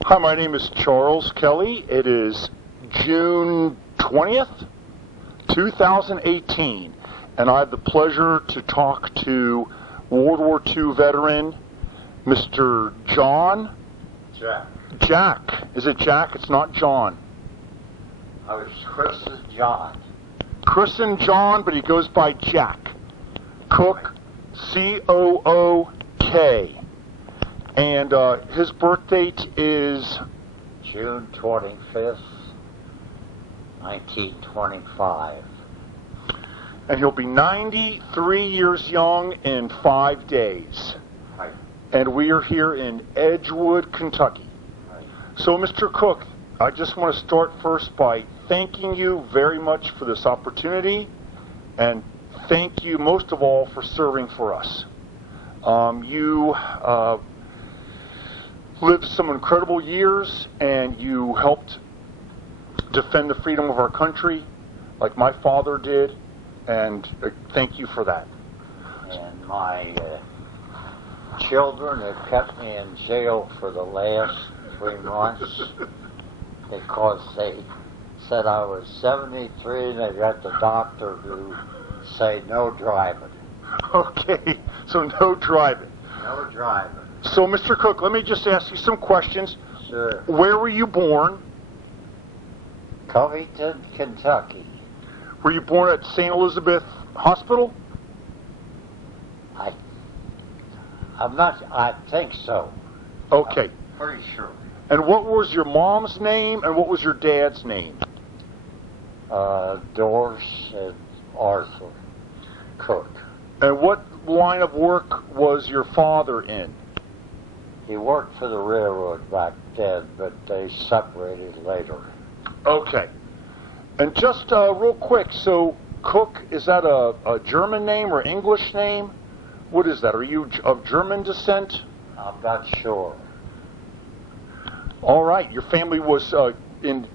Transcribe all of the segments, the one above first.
Hi, my name is Charles Kelly. It is June 20th, 2018, and I have the pleasure to talk to World War II veteran, Mr. John. Jack. Is it Jack? It's not John. I was christened John. Christened John, but he goes by Jack. Cook, C-O-O-K. And his birth date is June 25th, 1925. And he'll be 93 years young in 5 days. Right. And we are here in Edgewood, Kentucky. Right. So, Mr. Cook, I just want to start first by thanking you very much for this opportunity, and thank you most of all for serving for us. You lived some incredible years, and you helped defend the freedom of our country like my father did, and thank you for that. And my children have kept me in jail for the last 3 months because they said I was 73 and they got the doctor to say no driving. Okay, so no driving. No driving. So, Mr. Cook, let me just ask you some questions. Sure. Where were you born? Covington, Kentucky. Were you born at St. Elizabeth Hospital? I think so. Okay. I'm pretty sure. And what was your mom's name and what was your dad's name? Doris and Arthur Cook. And what line of work was your father in? He worked for the railroad back then, but they separated later. Okay. And just real quick, so Cook, is that a German name or English name? What is that? Are you of German descent? I'm not sure. All right. Your family was in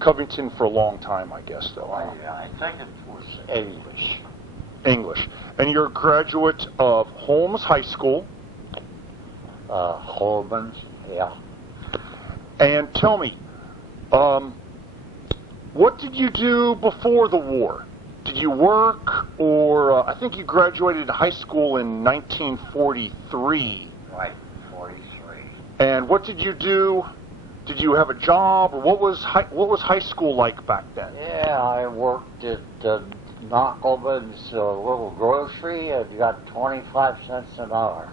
Covington for a long time, I guess, though. I think it was English. English. And you're a graduate of Holmes High School. Holman, yeah. And tell me, what did you do before the war? Did you work, or I think you graduated high school in 1943. Right, 43. And what did you do? Did you have a job, or what was high school like back then? Yeah, I worked at Knockelman's little grocery and got 25 cents an hour.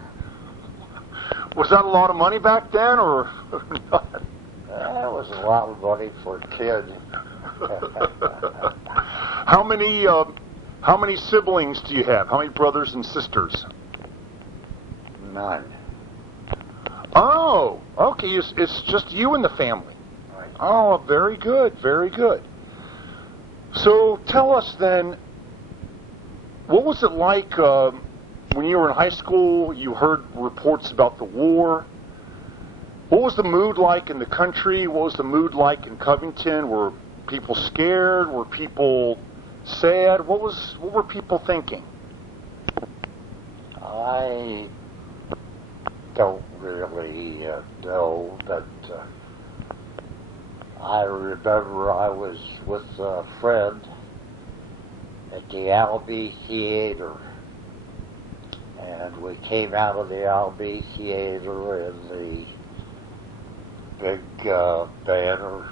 Was that a lot of money back then, or not? That was a lot of money for a kid. How many siblings do you have? How many brothers and sisters? None. Oh, okay. It's just you and the family. Right. Oh, very good, very good. So tell us then, what was it like when you were in high school? You heard reports about the war. What was the mood like in the country? What was the mood like in Covington? Were people scared? Were people sad? What were people thinking? I don't really know, but I remember I was with a friend at the Albee Theater, and we came out of the Albee Theater and the big banner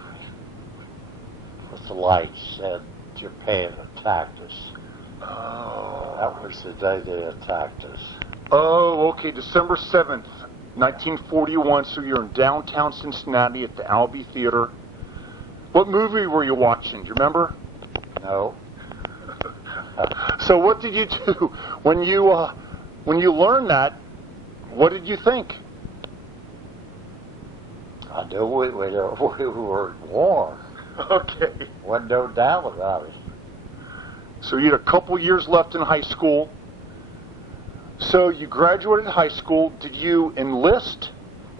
with the lights said Japan attacked us. Oh. That was the day they attacked us. Oh, okay, December 7th, 1941, so you're in downtown Cincinnati at the Albee Theater. What movie were you watching? Do you remember? No. So what did you do when you learned that? What did you think? I knew we were in war. Okay. Wasn't no doubt about it. So you had a couple years left in high school. So you graduated high school. Did you enlist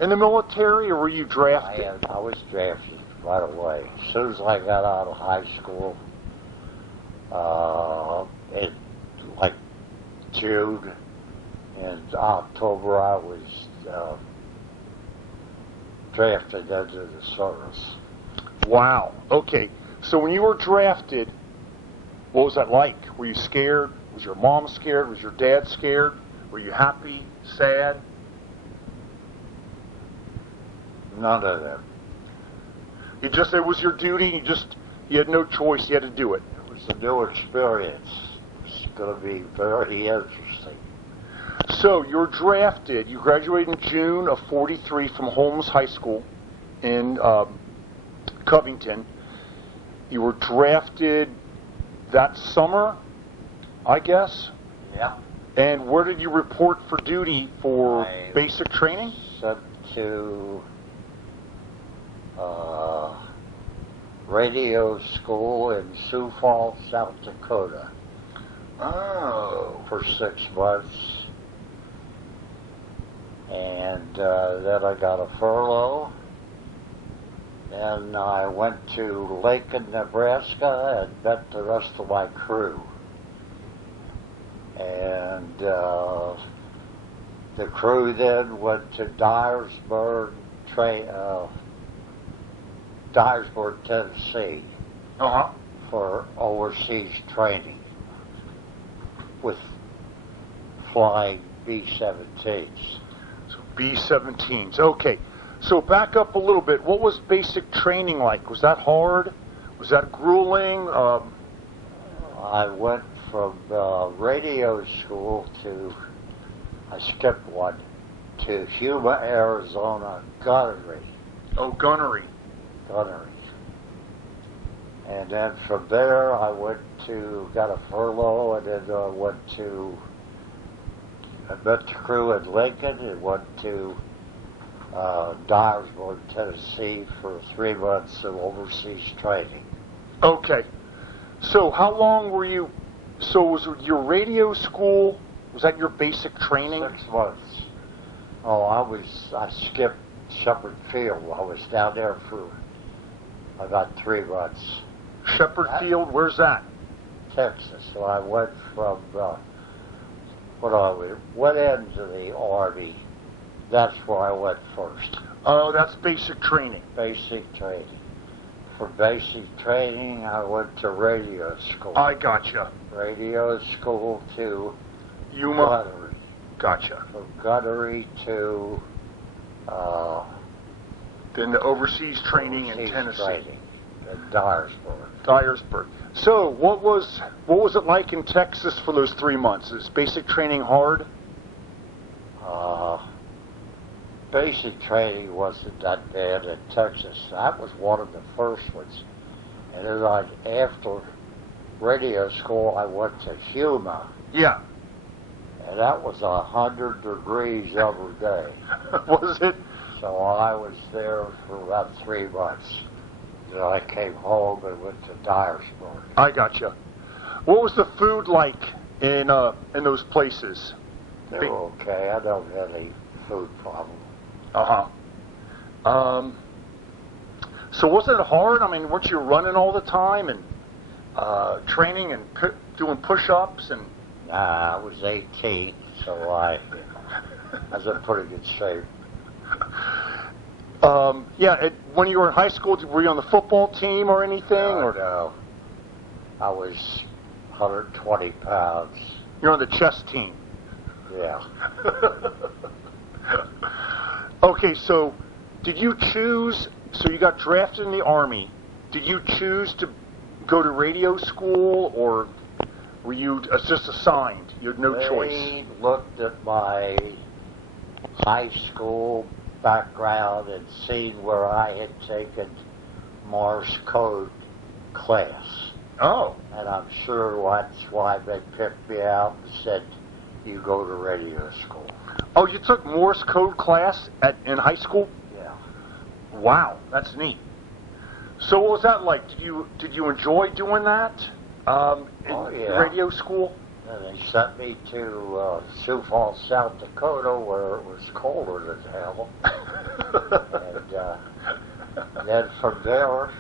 in the military, or were you drafted? I was drafted right away. As soon as I got out of high school, in like June and October, I was drafted into the service. Wow. Okay. So when you were drafted, what was that like? Were you scared? Was your mom scared? Was your dad scared? Were you happy? Sad? None of them. It was your duty. You had no choice. You had to do it. It was a new experience. It's going to be very interesting. So you're drafted. You graduated in June of '43 from Holmes High School in Covington. You were drafted that summer, I guess. Yeah. And where did you report for duty for basic training? Sent to radio school in Sioux Falls, South Dakota. Oh. For 6 months. And then I got a furlough. Then I went to Lincoln, Nebraska and met the rest of my crew. And the crew then went to Dyersburg, Tennessee for overseas training with flying B-17s. So B-17s. Okay. So back up a little bit. What was basic training like? Was that hard? Was that grueling? I went from radio school I skipped one, to Yuma, Arizona, gunnery. Oh, gunnery. Gunnery. And then from there I got a furlough, and then I met the crew in Lincoln and went to Dyersburg, Tennessee for 3 months of overseas training. Okay. So how long were you, was your radio school, was that your basic training? 6 months. Oh, I skipped Shepherd Field. I was down there for about 3 months. Shepherd Field, where's that? Texas. So I went from, went into the Army. That's where I went first. Oh, that's basic training. Basic training. For basic training, I went to radio school. I gotcha. Radio school to Yuma. gunnery. Gotcha. From gunnery to then the overseas training in Tennessee. Training in Dyersburg. Dyersburg. So what was it like in Texas for those 3 months? Is basic training hard? Basic training wasn't that bad in Texas. That was one of the first ones. And then after radio school, I went to Yuma. Yeah. And that was 100 degrees every day. Was it? So I was there for about 3 months. Then I came home and went to Dyersburg. I gotcha. What was the food like in those places? They were okay. I don't have any food problem. So wasn't it hard? I mean, weren't you running all the time and training and doing push-ups and? Nah, I was 18, so I was in pretty good shape. When you were in high school, were you on the football team or anything? No. I was 120 pounds. You're on the chess team. Yeah. Okay, so did you choose, so you got drafted in the Army, did you choose to go to radio school, or were you just assigned? You had no choice? They looked at my high school background and seen where I had taken Morse code class. Oh. And I'm sure that's why they picked me out and said, you go to radio school. Oh, you took Morse code class in high school? Yeah. Wow, that's neat. So what was that like? Did you enjoy doing that in radio school? And they sent me to Sioux Falls, South Dakota, where it was colder than hell. And then from there,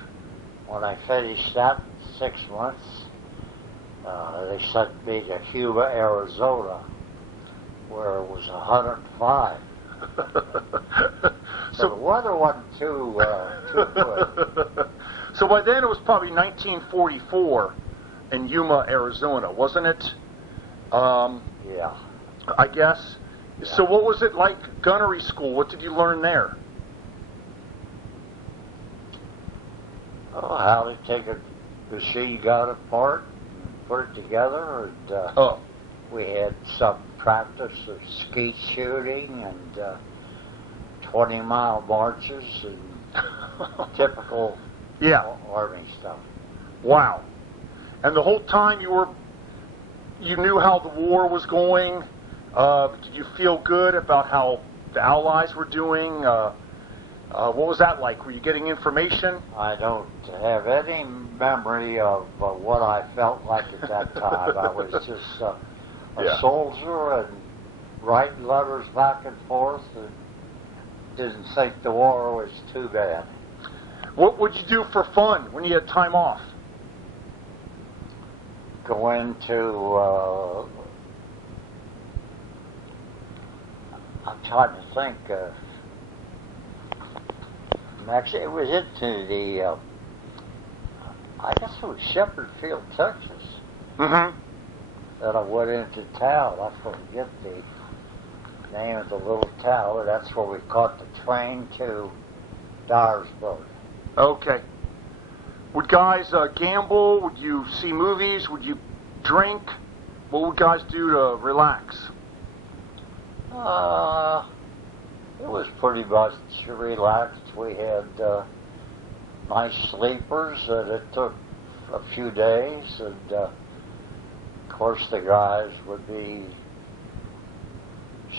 when I finished that 6 months, they sent me to Yuma, Arizona, where it was 105. So the weather wasn't too good. So by then it was probably 1944 in Yuma, Arizona, wasn't it? Yeah. I guess. Yeah. So what was it like gunnery school? What did you learn there? Oh, how to take a machine gun apart and put it together, and we had some practice of skeet shooting and 20-mile marches and typical Army stuff. Wow. And the whole time you knew how the war was going. Did you feel good about how the Allies were doing? What was that like? Were you getting information? I don't have any memory of what I felt like at that time. I was just a soldier and writing letters back and forth, and didn't think the war was too bad. What would you do for fun when you had time off? Go into, I'm trying to think, actually it was into the, I guess it was Shepherd Field, Texas, that I went into town. I forget the name of the little town, but that's where we caught the train to Dyersburg. Okay. Would guys gamble? Would you see movies? Would you drink? What would guys do to relax? It was pretty much relaxed. We had nice sleepers, and it took a few days, and of course the guys would be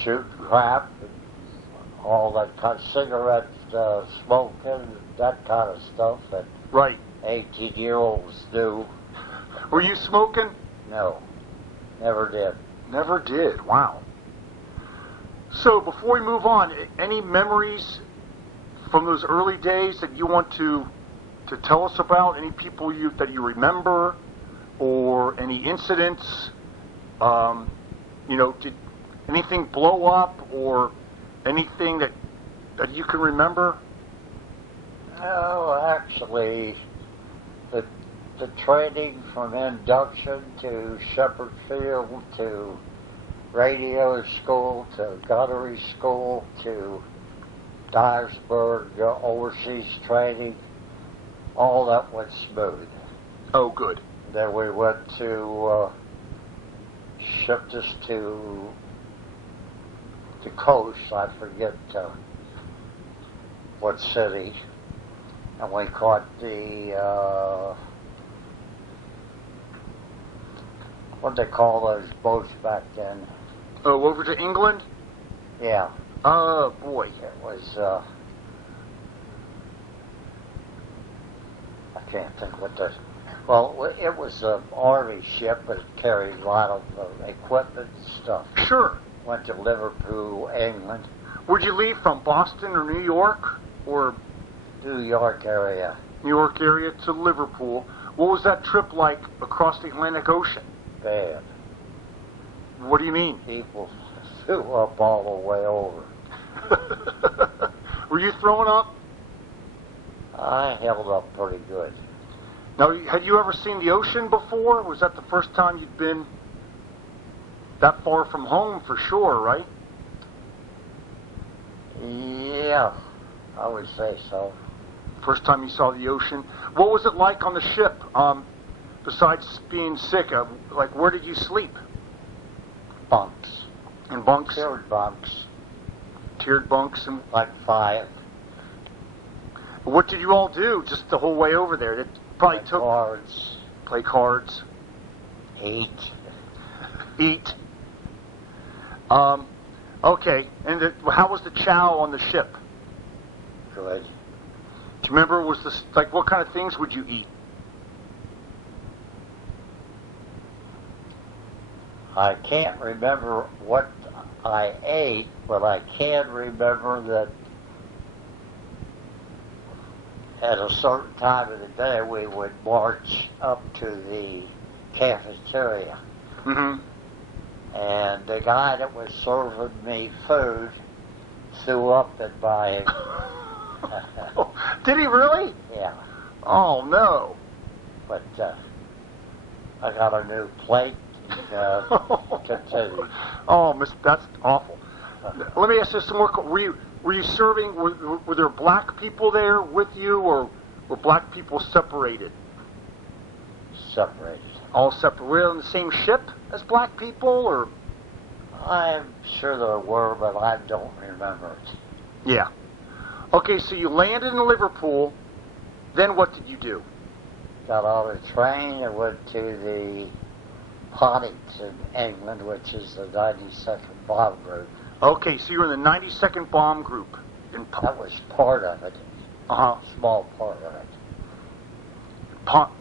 shooting crap and all that kind of cigarette smoking, that kind of stuff that 18-year-olds do. Were you smoking? No, never did. Never did. Wow. So before we move on, any memories from those early days that you want to tell us about? Any people that you remember, or any incidents? Did anything blow up, or anything that you can remember? No, actually, the training from induction to Shepherd Field to radio school to gunnery school to Dyersburg overseas training, all that went smooth. Oh, good. Then we went to, shipped us to the coast, I forget what city, and we caught the, what they call those boats back then. Oh, over to England? Yeah. Oh, boy. It was, I can't think what the, well, it was an Army ship, but it carried a lot of equipment and stuff. Sure. Went to Liverpool, England. Where'd you leave from, Boston or New York? Or New York area. New York area to Liverpool. What was that trip like across the Atlantic Ocean? Bad. What do you mean? People threw up all the way over. Were you throwing up? I held up pretty good. Now, had you ever seen the ocean before? Was that the first time you'd been that far from home, for sure, right? Yeah, I would say so. First time you saw the ocean. What was it like on the ship? Besides being sick, like where did you sleep? Bunks. In bunks? Tiered bunks. Tiered bunks? And like 5. what did you all do just the whole way over there? It probably took cards. Play cards. Eat. Eat. Okay. And how was the chow on the ship? Good. Do you remember? Was this like what kind of things would you eat? I can't remember what I ate, but I can remember that at a certain time of the day we would march up to the cafeteria. Mm-hmm. And the guy that was serving me food threw up in my Did he really? Yeah. Oh, no. But I got a new plate and continued. Oh, that's awful. Let me ask you some more. Were you serving? Were there black people there with you, or were black people separated? Separated. All separate. Were you on the same ship as black people, or? I'm sure there were, but I don't remember it. Yeah. Okay, so you landed in Liverpool. Then what did you do? Got on a train and went to the Paddington, England, which is the 92nd Bomb Group. Okay, so you were in the 92nd Bomb Group. That was part of it. Uh-huh. Small part of it.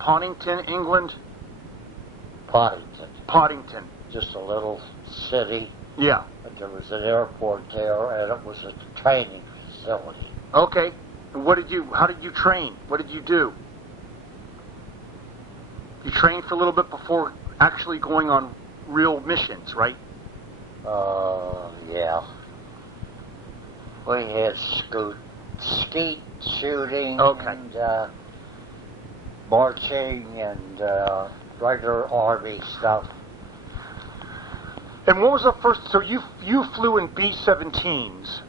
Paddington, England? Paddington. Paddington. Just a little city. Yeah. But there was an airport there, and it was a training facility. Okay. And how did you train? What did you do? You trained for a little bit before actually going on real missions, right? Yeah. We had skeet shooting, okay, and marching, and regular Army stuff. And what was the first? So you flew in B-17s.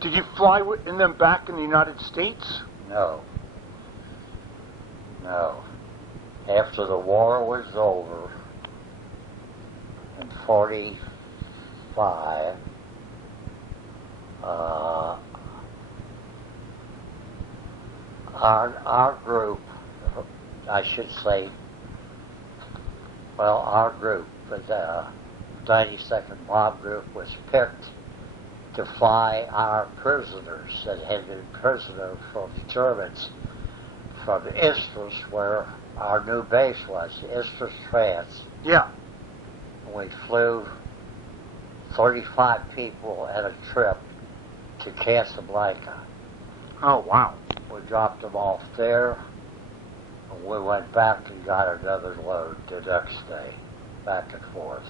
Did you fly in them back in the United States? No. No. After the war was over, in 45, our group, I should say, well, our group, the 92nd Bomb Group, was picked to fly our prisoners that had been prisoners from the Germans from Istres, where our new base was, Istres, France. Yeah. We flew 35 people at a trip to Casablanca. Oh, wow. We dropped them off there, and we went back and got another load the next day, back and forth.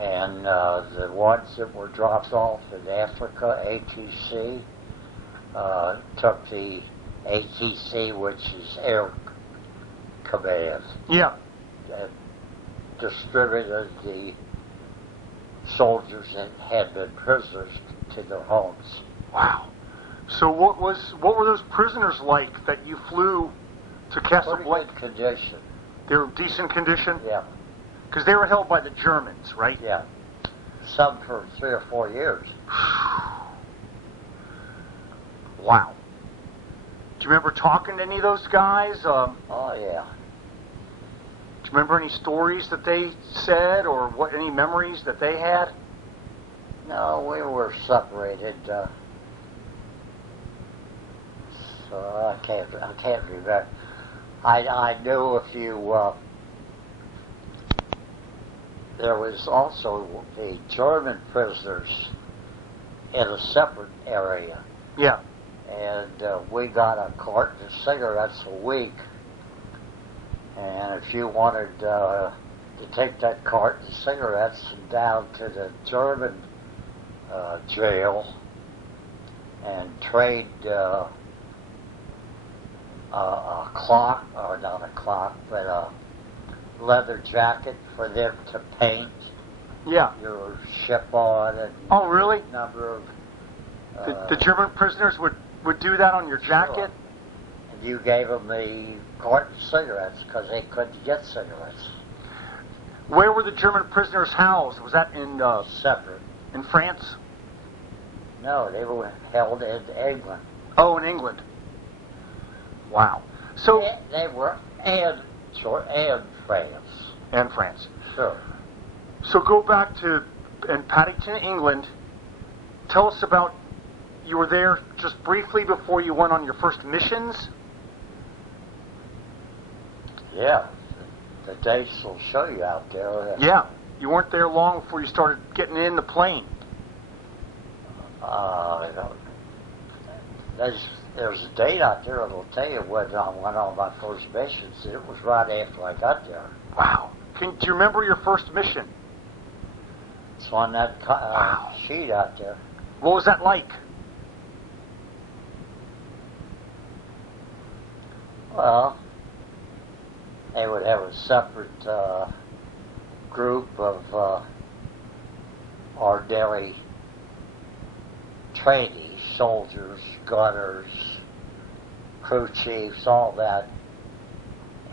And the ones that were dropped off in Africa, ATC, took the ATC, which is Air Command. Yeah. And distributed the soldiers that had been prisoners to their homes. Wow. So what were those prisoners like that you flew to Casablanca? Pretty good condition. They were decent condition? Yeah. Because they were held by the Germans, right? Yeah. Some for 3 or 4 years. Wow. Do you remember talking to any of those guys? Oh, yeah. Do you remember any stories that they said, or any memories that they had? No, we were separated. So I can't remember. I knew a few. There was also the German prisoners in a separate area. Yeah. And we got a carton of cigarettes a week. And if you wanted to take that carton of cigarettes down to the German jail and trade a clock, or not a clock, but a leather jacket for them to paint your ship on. And oh, really? Number of the German prisoners would do that on your jacket? Sure. And you gave them the carton of cigarettes because they couldn't get cigarettes. Where were the German prisoners housed? Was that in separate? In France? No, they were held in England. Oh, in England. Wow. So they were and France. And France. Sure. So go back to Paddington, England. Tell us about, you were there just briefly before you went on your first missions? Yeah. The dates will show you out there. Yeah. You weren't there long before you started getting in the plane. There's a date out there that'll tell you when I went on my first missions. It was right after I got there. Wow. Do you remember your first mission? It's on that sheet out there. What was that like? Well, they would have a separate group of our daily trainees, soldiers, gunners, crew chiefs, all that,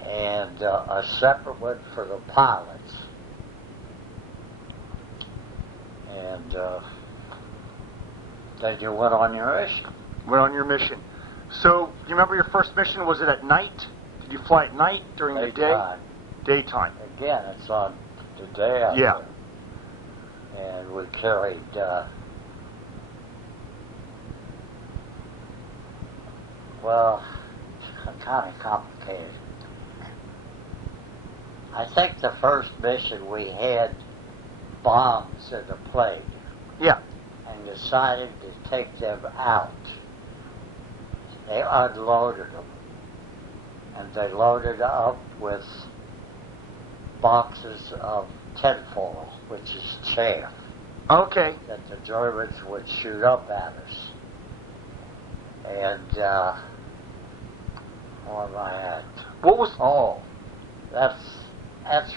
and a separate one for the pilots. And then you went on your mission. Went on your mission. So, you remember your first mission? Was it at night? Did you fly at night, during the day? Daytime. Again, it's on the day out Yeah. there. And we carried well, kind of complicated. I think the first mission we had bombs in the plane. Yeah. And decided to take them out. They unloaded them. And they loaded up with boxes of tinfoil, which is chaff, Okay. that the Germans would shoot up at us. And, what am I at? What was... Oh, that's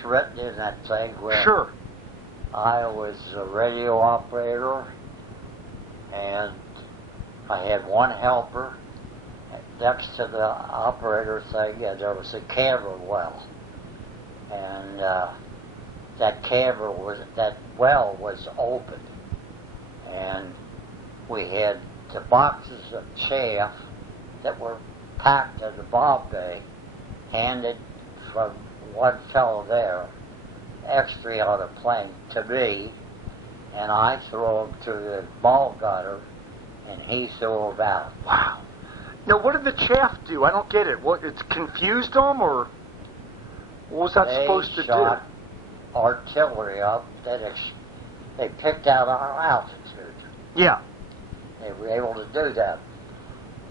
written in that thing where Sure. I was a radio operator, and I had one helper next to the operator thing, and there was a camera well. And that well was open. And we had the boxes of chaff that were packed in the bomb bay, handed from one fellow there, extra on a plane, to me, and I threw them to the ball gunner, and he threw them out. Wow. Now, what did the chaff do? I don't get it. What, it confused them, or what was that supposed to They shot artillery up. They picked out our altitude. do? Yeah. They were able to do that.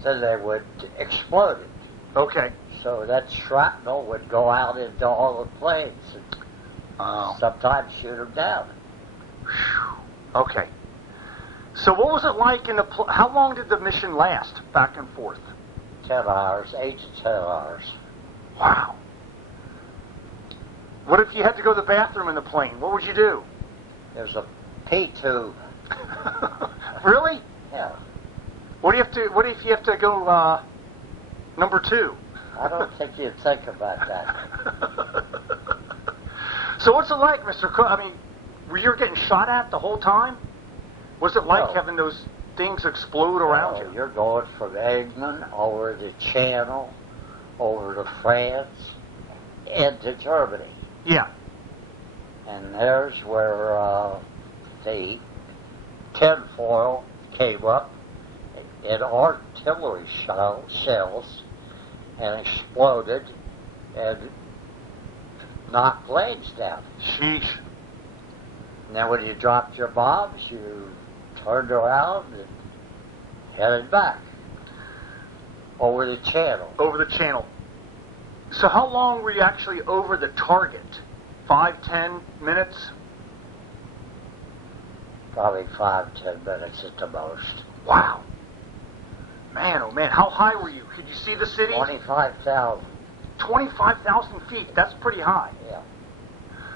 Then they would explode it. Okay. So that shrapnel would go out into all the planes and sometimes shoot them down. Okay. So what was it like in the... how long did the mission last, back and forth? 10 hours, 8 to 10 hours. Wow. What if you had to go to the bathroom in the plane? What would you do? There's a pee tube. Really? Yeah. What if you have to go number 2? I don't think you'd think about that. So what's it like, Mr. Cook? I mean, were you getting shot at the whole time? Was it like No. having those things explode around you? You're going from England over the Channel, over to France, into Germany. Yeah. And there's where the tinfoil came up in artillery shells and exploded and knocked planes down. Sheesh. And then when you dropped your bombs, you turned around and headed back over the channel. Over the channel. So how long were you actually over the target? 5, 10 minutes? Probably 5-10 minutes at the most. Wow. Man, oh man, how high were you? Could you see the city? 25,000. 25,000 feet. That's pretty high. Yeah.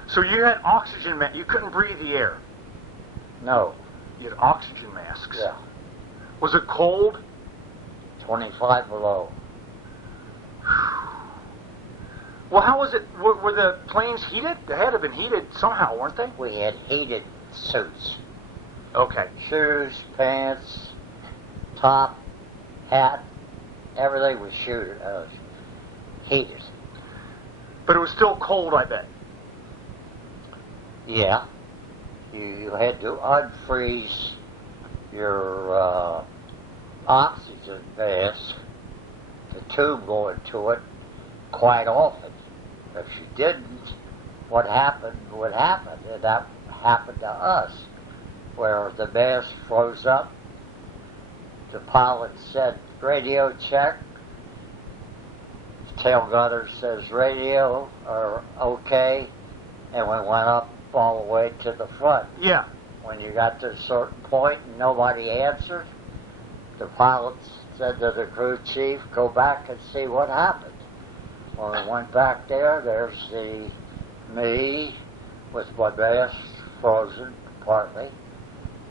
So you had oxygen masks. You couldn't breathe the air. No. You had oxygen masks. Yeah. Was it cold? 25 below. Well, how was it? Were the planes heated? They had to have been heated somehow, weren't they? We had heated suits. Okay. Shoes, pants, top, hat, everything was heated. But it was still cold, I bet. Yeah. You had to unfreeze your oxygen mask, the tube going to it, quite often. If you didn't, what happened would happen, and that happened to us, where the mask froze up. The pilot said, radio check. The tail gunner says radio, or okay, and we went up all the way to the front. Yeah. When you got to a certain point and nobody answered, the pilot said to the crew chief, go back and see what happened. When we went back there, there's me with my mask frozen partly,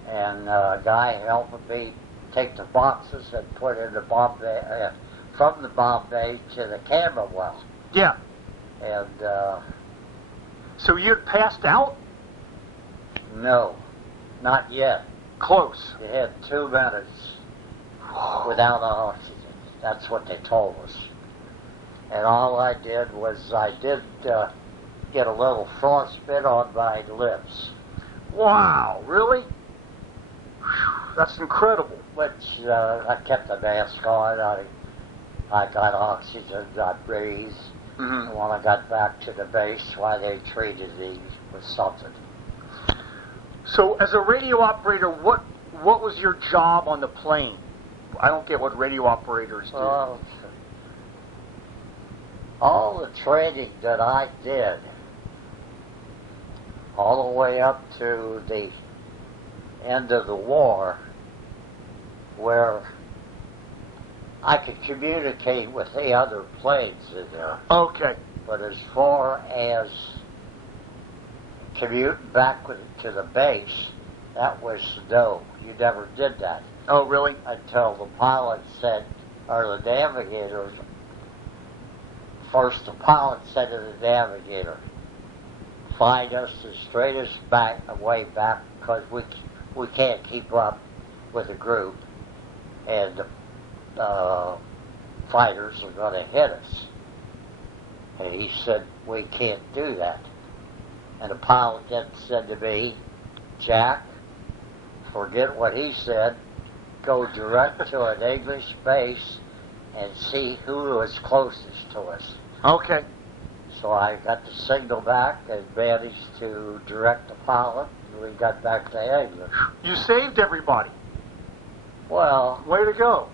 and a guy helping me take the boxes and put in the bomb bay, from the bomb bay to the camera well. Yeah. And so you'd passed out? no, not yet. Close. You had 2 minutes without oxygen. That's what they told us. And all I did was I did get a little frostbite on my lips. Wow, really? Whew, that's incredible. Which I kept the mask on. I got oxygen, I breathed. Mm-hmm. And when I got back to the base, why they treated me with something. So as a radio operator, what was your job on the plane? I don't get what radio operators do. All the training that I did, all the way up to the end of the war, where I could communicate with the other planes in there. Okay. But as far as commuting back to the base, that was no. You never did that. Oh, really? Until the pilot said, or the navigator, first the pilot said to the navigator, find us the straightest way back, because we can't keep up with the group, and fighters are going to hit us. And he said, we can't do that. And the pilot then said to me, Jack, forget what he said, go direct to an English base and see who was closest to us. Okay. So I got the signal back and managed to direct the pilot, and we got back to England. You saved everybody. Well, Way to go.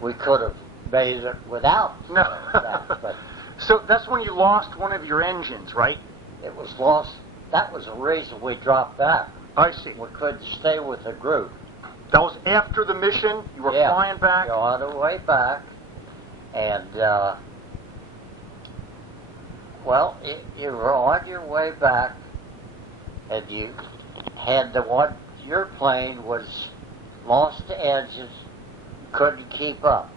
we could have made it without No. that, but So that's when you lost one of your engines, right? it was lost. That was the reason we dropped back. I see. We couldn't stay with the group. That was after the mission? You were Yeah. flying back? You're on the way back, and well, you were on your way back, and you had the one. Your plane was lost the engines, couldn't keep up,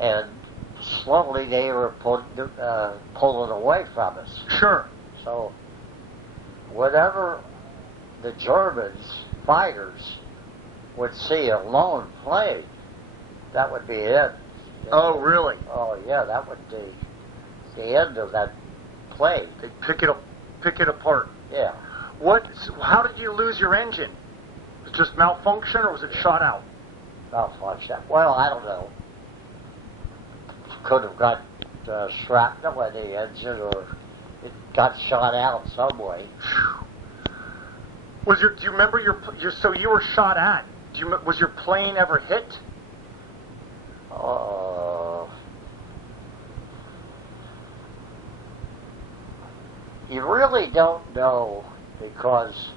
and slowly they were pulling away from us. Sure. So, whatever the Germans fighters would see a lone plane, that would be it. Oh, really? Oh yeah, that would be the end of that plane. They pick it apart. Yeah. How did you lose your engine? Was it just malfunction or was it shot out? Malfunction. Well, I don't know. Could have got shrapnel in the engine, or it got shot out some way. Do you remember so you were shot at? Was your plane ever hit? You really don't know, because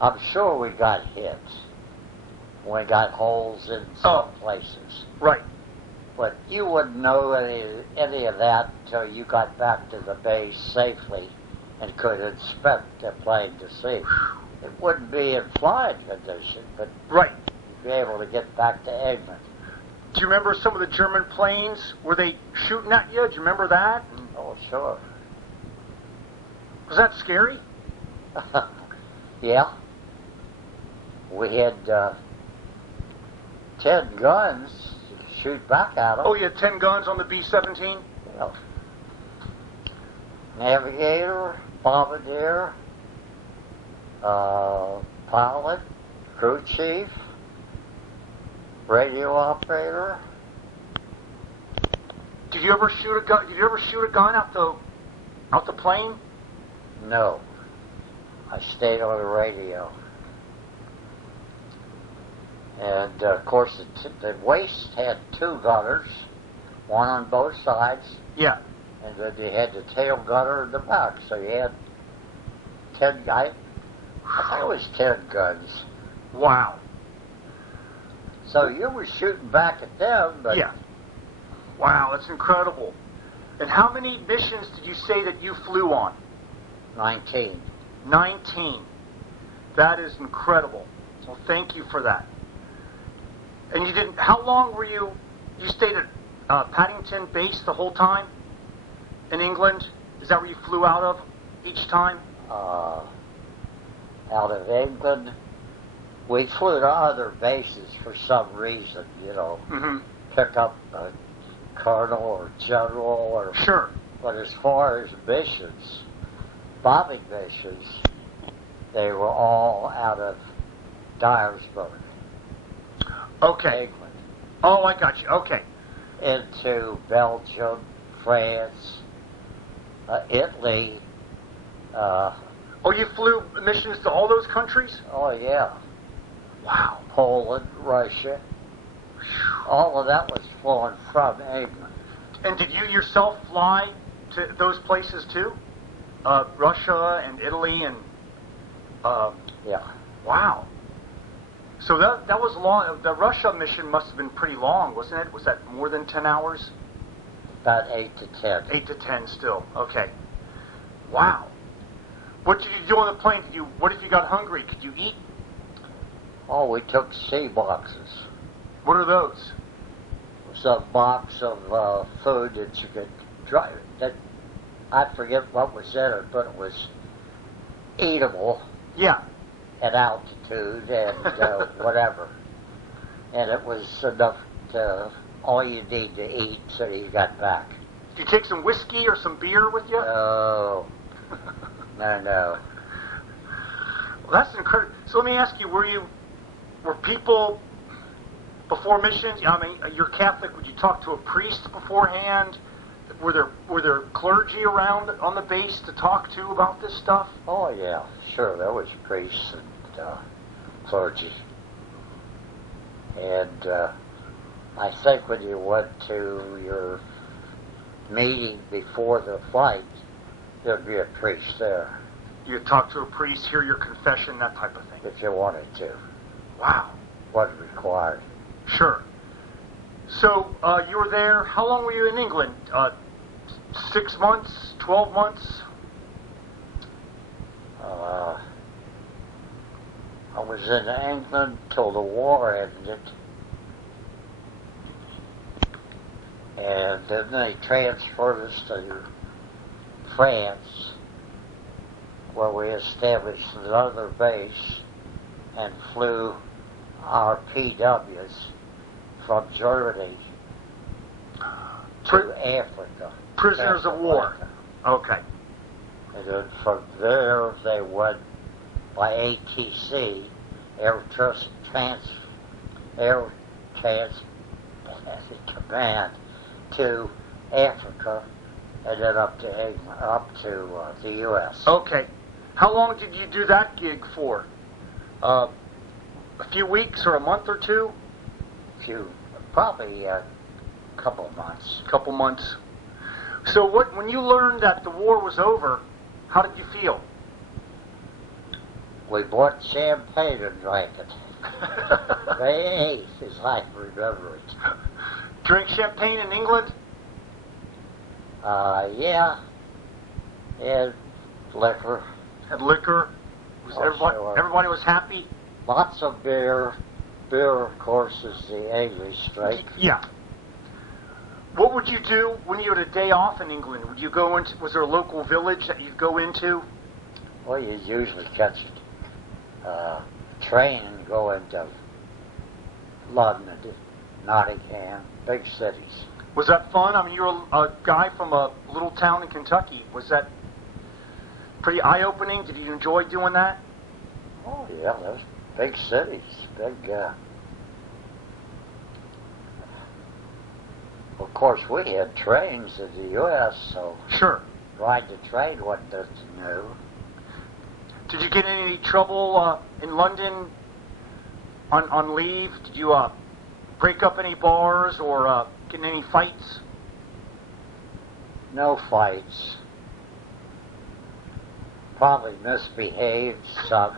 I'm sure we got hit. We got holes in some places. Right. But you wouldn't know any of that until you got back to the base safely and could inspect the plane to see. It wouldn't be in flying condition, but Right. you'd be able to get back to England. Do you remember some of the German planes? Were they shooting at you? Do you remember that? Oh, sure. Was that scary? Yeah. We had 10 guns to shoot back at them. Oh, you had 10 guns on the B-17? Yeah. Navigator, bombardier, pilot, crew chief, radio operator. Did you ever shoot a gun? Did you ever shoot a gun out the plane? No. I stayed on the radio. And of course, the waist had 2 gunners, one on both sides, Yeah. and then you had the tail gunner in the back. So you had 10 guys. I think it was 10 guns. Wow. So you were shooting back at them, but Yeah. Wow, that's incredible. And how many missions did you say that you flew on? 19. 19. That is incredible. Well, thank you for that. And you didn't, how long were you stayed at Paddington base the whole time in England? Is that where you flew out of each time? Out of England, we flew to other bases for some reason, Mm-hmm. pick up a colonel or general or... Sure. But as far as missions, bombing missions, they were all out of Dyersburg. Okay. England. Oh, I got you. Okay. Into Belgium, France, Italy. Oh, you flew missions to all those countries? Oh, yeah. Wow. Poland, Russia. All of that was flown from England. And did you yourself fly to those places too? Russia and Italy and... Yeah. Wow. So that was long. The Russia mission must have been pretty long, wasn't it? Was that more than 10 hours? About 8 to 10. 8 to 10 still. Okay. Wow. What did you do on the plane? What if you got hungry? Could you eat? Oh, we took sea boxes. What are those? It was a box of food that you could drive. That I forget what was in it, but it was eatable Yeah. at altitude and whatever. And it was enough to all you need to eat so you got back. Did you take some whiskey or some beer with you? No. No. Well, that's incredible. So let me ask you: were people before missions? I mean, you're Catholic. Would you talk to a priest beforehand? Were there clergy around on the base to talk to about this stuff? Oh, yeah, sure. There was priests and clergy. And I think when you went to your meeting before the flight, there'd be a priest there. You would talk to a priest, hear your confession, that type of thing. If you wanted to. Wow. Wasn't required. Sure. So you were there. How long were you in England? 6 months? 12 months? I was in England till the war ended. And then they transferred us to France, where we established another base and flew our PWs from Germany to Africa. Prisoners of war. Okay. And then from there they went by ATC, Air Command, to Africa, and then up to England, up to the U.S. Okay. How long did you do that gig for? A few weeks or a month or two? Probably a couple of months. Couple months. So when you learned that the war was over, how did you feel? We bought champagne and drank it. May 8th, as I remember it. Drink champagne in England? Yeah. And liquor. Had liquor? Was everybody was happy? Lots of beer. Beer, of course, is the English drink. Yeah. What would you do when you had a day off in England? Would you go into, was there a local village that you'd go into? Well, you usually catch a train and go into London, Nottingham, big cities. Was that fun? I mean, you're a guy from a little town in Kentucky. Was that pretty eye-opening? Did you enjoy doing that? Oh, yeah, those big cities, big... Of course, we had trains in the U.S., so... Sure. Ride the train wasn't new. Did you get in any trouble in London on leave? Did you break up any bars or get in any fights? No fights. Probably misbehaved some.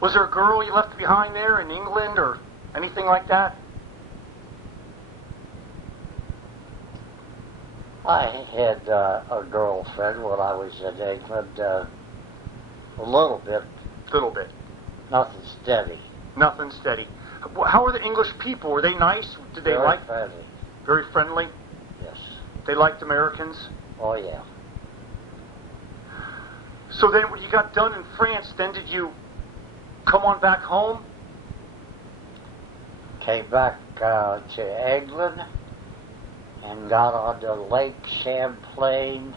Was there a girl you left behind there in England or anything like that? I had a girlfriend when I was in England, a little bit, nothing steady. Nothing steady. How were the English people? Were they nice? Did they Very friendly. Very friendly? Yes. They liked Americans? Oh, yeah. So then when you got done in France, then did you come on back home? Came back to England and got onto Lake Champlain,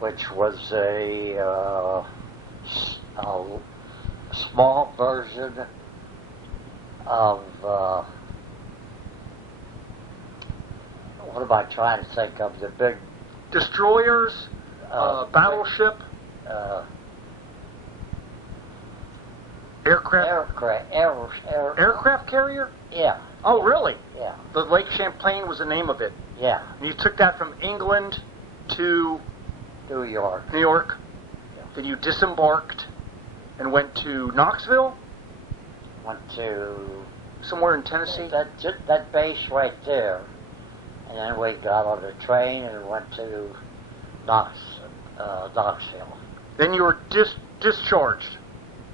which was a small version of, what am I trying to think of? The big... Destroyers? Battleship? Aircraft carrier? Yeah. Oh, really? Yeah. The Lake Champlain was the name of it. Yeah. And you took that from England to New York. New York? Yeah. Then you disembarked and went to Knoxville? Went to Somewhere in Tennessee? that base right there. And then we got on the train and went to Knoxville. Then you were discharged.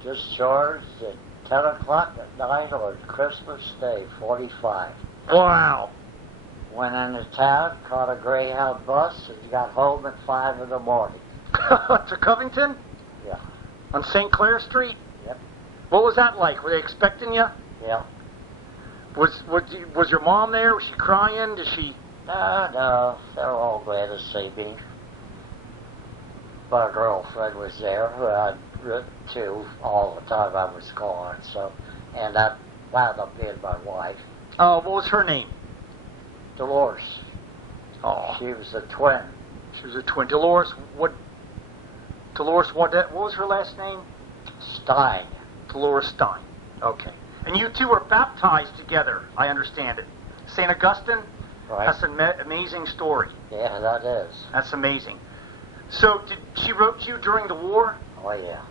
Discharged at 10 o'clock at night on Christmas Day, 45. Wow. Went into town, caught a Greyhound bus, and got home at 5 in the morning. To Covington? Yeah. On St. Clair Street? Yep. What was that like? Were they expecting you? Yeah. Was your mom there? Was she crying? Did she... No, they're all glad to see me. My girlfriend was there, who I'd written to all the time I was gone, and that wound up being my wife. Oh, what was her name? Dolores. Oh. She was a twin. She was a twin. Dolores, what was her last name? Stein. Dolores Stein. Okay. And you two were baptized together, I understand it. St. Augustine? Right. That's an amazing story. Yeah, that is. That's amazing. So, she wrote to you during the war? Oh, yeah.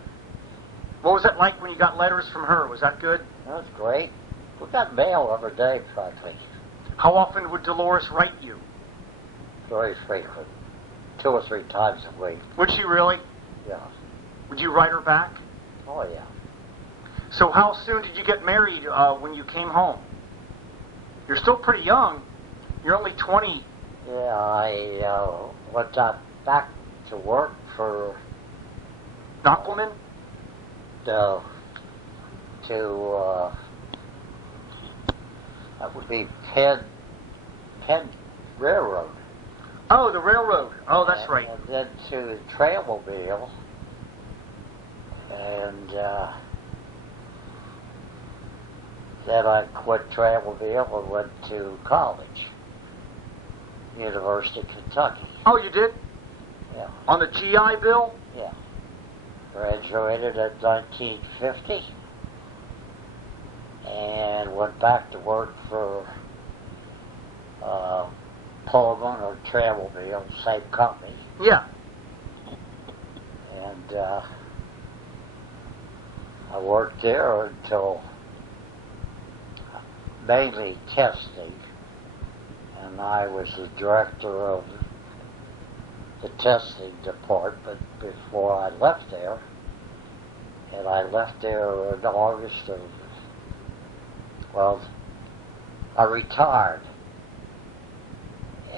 What was it like when you got letters from her? Was that good? That was great. We got mail every day, practically. How often would Dolores write you? Very frequent. 2 or 3 times a week. Would she really? Yeah. Would you write her back? Oh, yeah. So how soon did you get married when you came home? You're still pretty young. You're only 20. Yeah, I went back to work for... Knockelman? That would be Penn Railroad. Oh, the railroad. Oh, that's right. And then to Trailmobile. And then I quit Trailmobile and went to college. University of Kentucky. Oh, you did? Yeah. On the GI Bill? Yeah. Graduated in 1950 and went back to work for Pullman or Trailmobile, same company. Yeah. And I worked there until mainly testing, and I was the director of the testing department before I left there. And I left there in August of, I retired.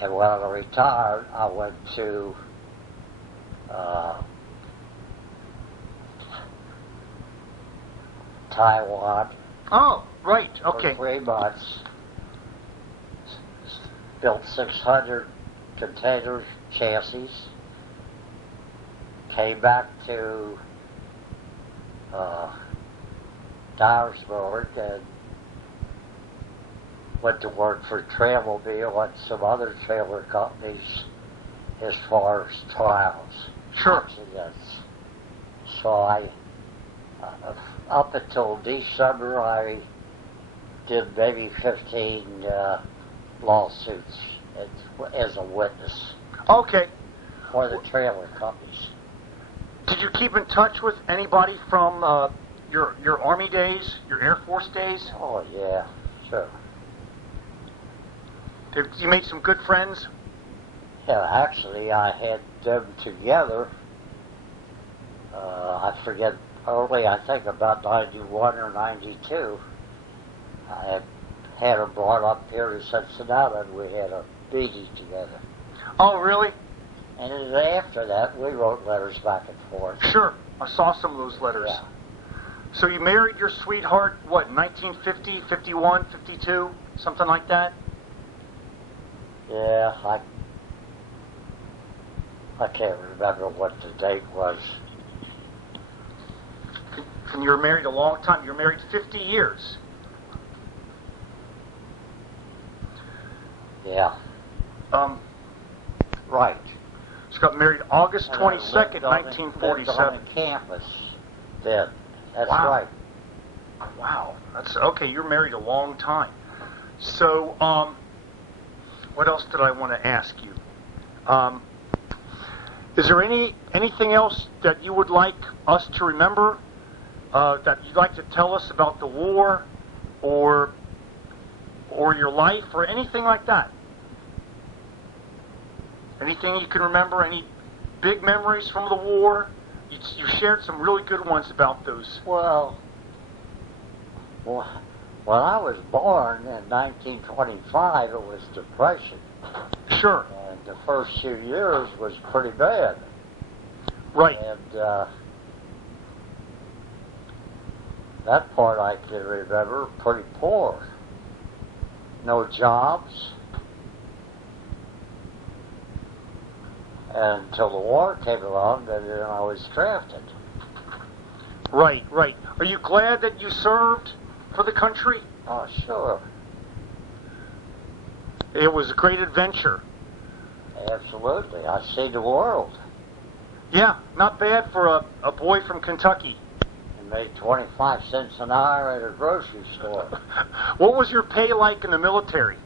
And when I retired, I went to Taiwan. Oh, right. Okay. For 3 months. Built 600 container chassis. Came back to Dyersburg and went to work for Trailmobile and some other trailer companies as far as trials. Sure. Accidents. So I, up until December, I did maybe 15 lawsuits as a witness. Okay. For the trailer companies. Did you keep in touch with anybody from your Army days, your Air Force days? Oh, yeah, sure. You made some good friends? Yeah, actually, I had them together. I forget, early, I think about 91 or 92. I had her brought up here to Cincinnati, and we had a meeting together. Oh, really? And then after that, we wrote letters back and forth. Sure. I saw some of those letters. Yeah. So you married your sweetheart, what, 1950, 51, 52, something like that? Yeah, I can't remember what the date was. And you were married a long time. You were married 50 years. Yeah. Right. She got married August 22nd, Lived on 1947. the campus then. That's Wow. right. Wow. That's okay. You're married a long time. So, what else did I want to ask you? Is there anything else that you would like us to remember? That you'd like to tell us about the war, or your life, or anything like that? Anything you can remember? Any big memories from the war? You shared some really good ones about those. Well, when I was born in 1925, it was Depression. Sure. And the first few years was pretty bad. Right. And that part I can remember, pretty poor. No jobs. And until the war came along, then I was drafted. Right, right. Are you glad that you served for the country? Oh, sure. It was a great adventure. Absolutely. I see the world. Yeah, not bad for a boy from Kentucky. And made 25 cents an hour at a grocery store. What was your pay like in the military?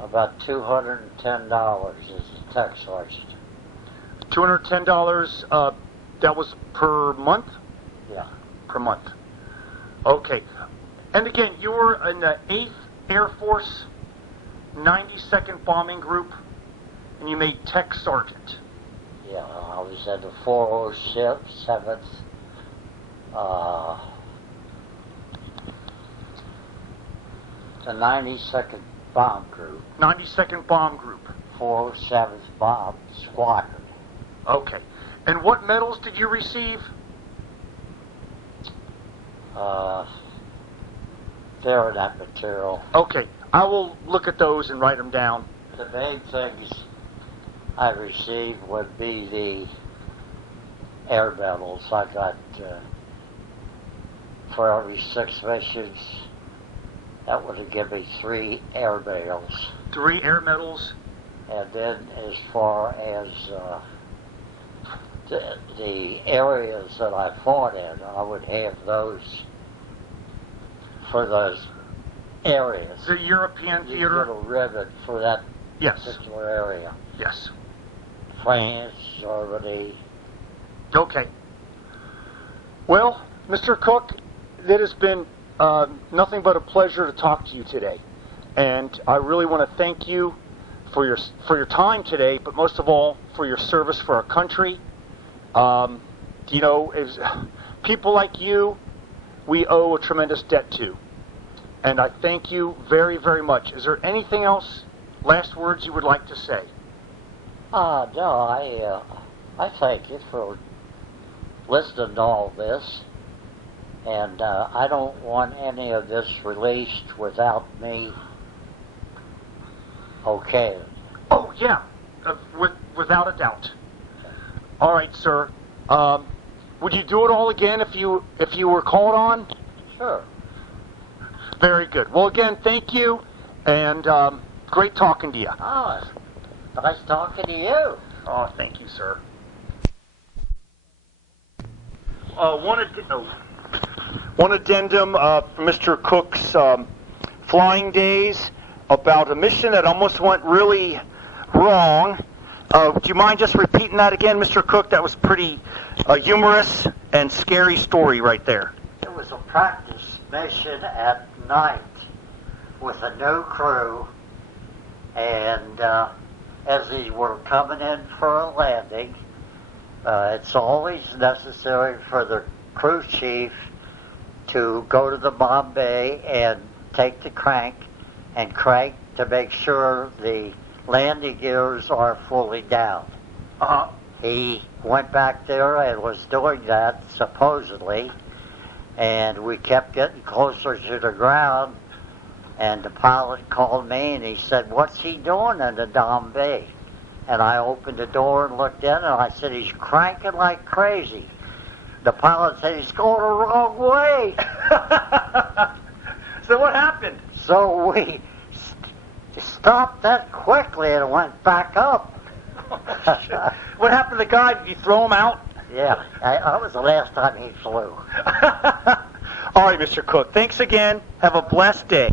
About $210 as a tech sergeant. $210, that was per month? Yeah. Per month. Okay. And again, you were in the 8th Air Force 92nd Bombing Group, and you made tech sergeant. Yeah, I was at the 407th, the 92nd Bomb Group. 92nd Bomb Group. 407th Bomb Squadron. Okay. And what medals did you receive? They're in that material. Okay. I will look at those and write them down. The main things I received would be the air medals. I got, for every 6 missions, that would have given me 3 air medals. 3 air medals. And then as far as the areas that I fought in, I would have those for those areas. The European You theater. get a ribbon for that Yes. particular area. Yes. France, Germany. Okay. Well, Mr. Cook, it has been nothing but a pleasure to talk to you today. And I really want to thank you for your time today, but most of all for your service for our country. You know, people like you, we owe a tremendous debt to. And I thank you very, very much. Is there anything else, last words you would like to say? No, I thank you for listening to all this. And I don't want any of this released without me okay. Oh, yeah, without a doubt. All right, sir. Would you do it all again if you were called on? Sure. Very good. Well, again, thank you, and great talking to you. Oh, nice talking to you. Oh, thank you, sir. One addendum for Mr. Cook's flying days about a mission that almost went really wrong. Do you mind just repeating that again, Mr. Cook? That was pretty humorous and scary story right there. It was a practice mission at night with a new crew, And as they were coming in for a landing, it's always necessary for the crew chief to go to the bomb bay and take the crank and crank to make sure the landing gears are fully down. He went back there and was doing that, supposedly, and we kept getting closer to the ground, and the pilot called me and he said, "What's he doing in the bomb bay?" And I opened the door and looked in, and I said, "He's cranking like crazy." The pilot said, "He's going the wrong way." So what happened? So we stopped that quickly and went back up. What happened to the guy? Did you throw him out? Yeah, that was the last time he flew. All right, Mr. Cook. Thanks again. Have a blessed day.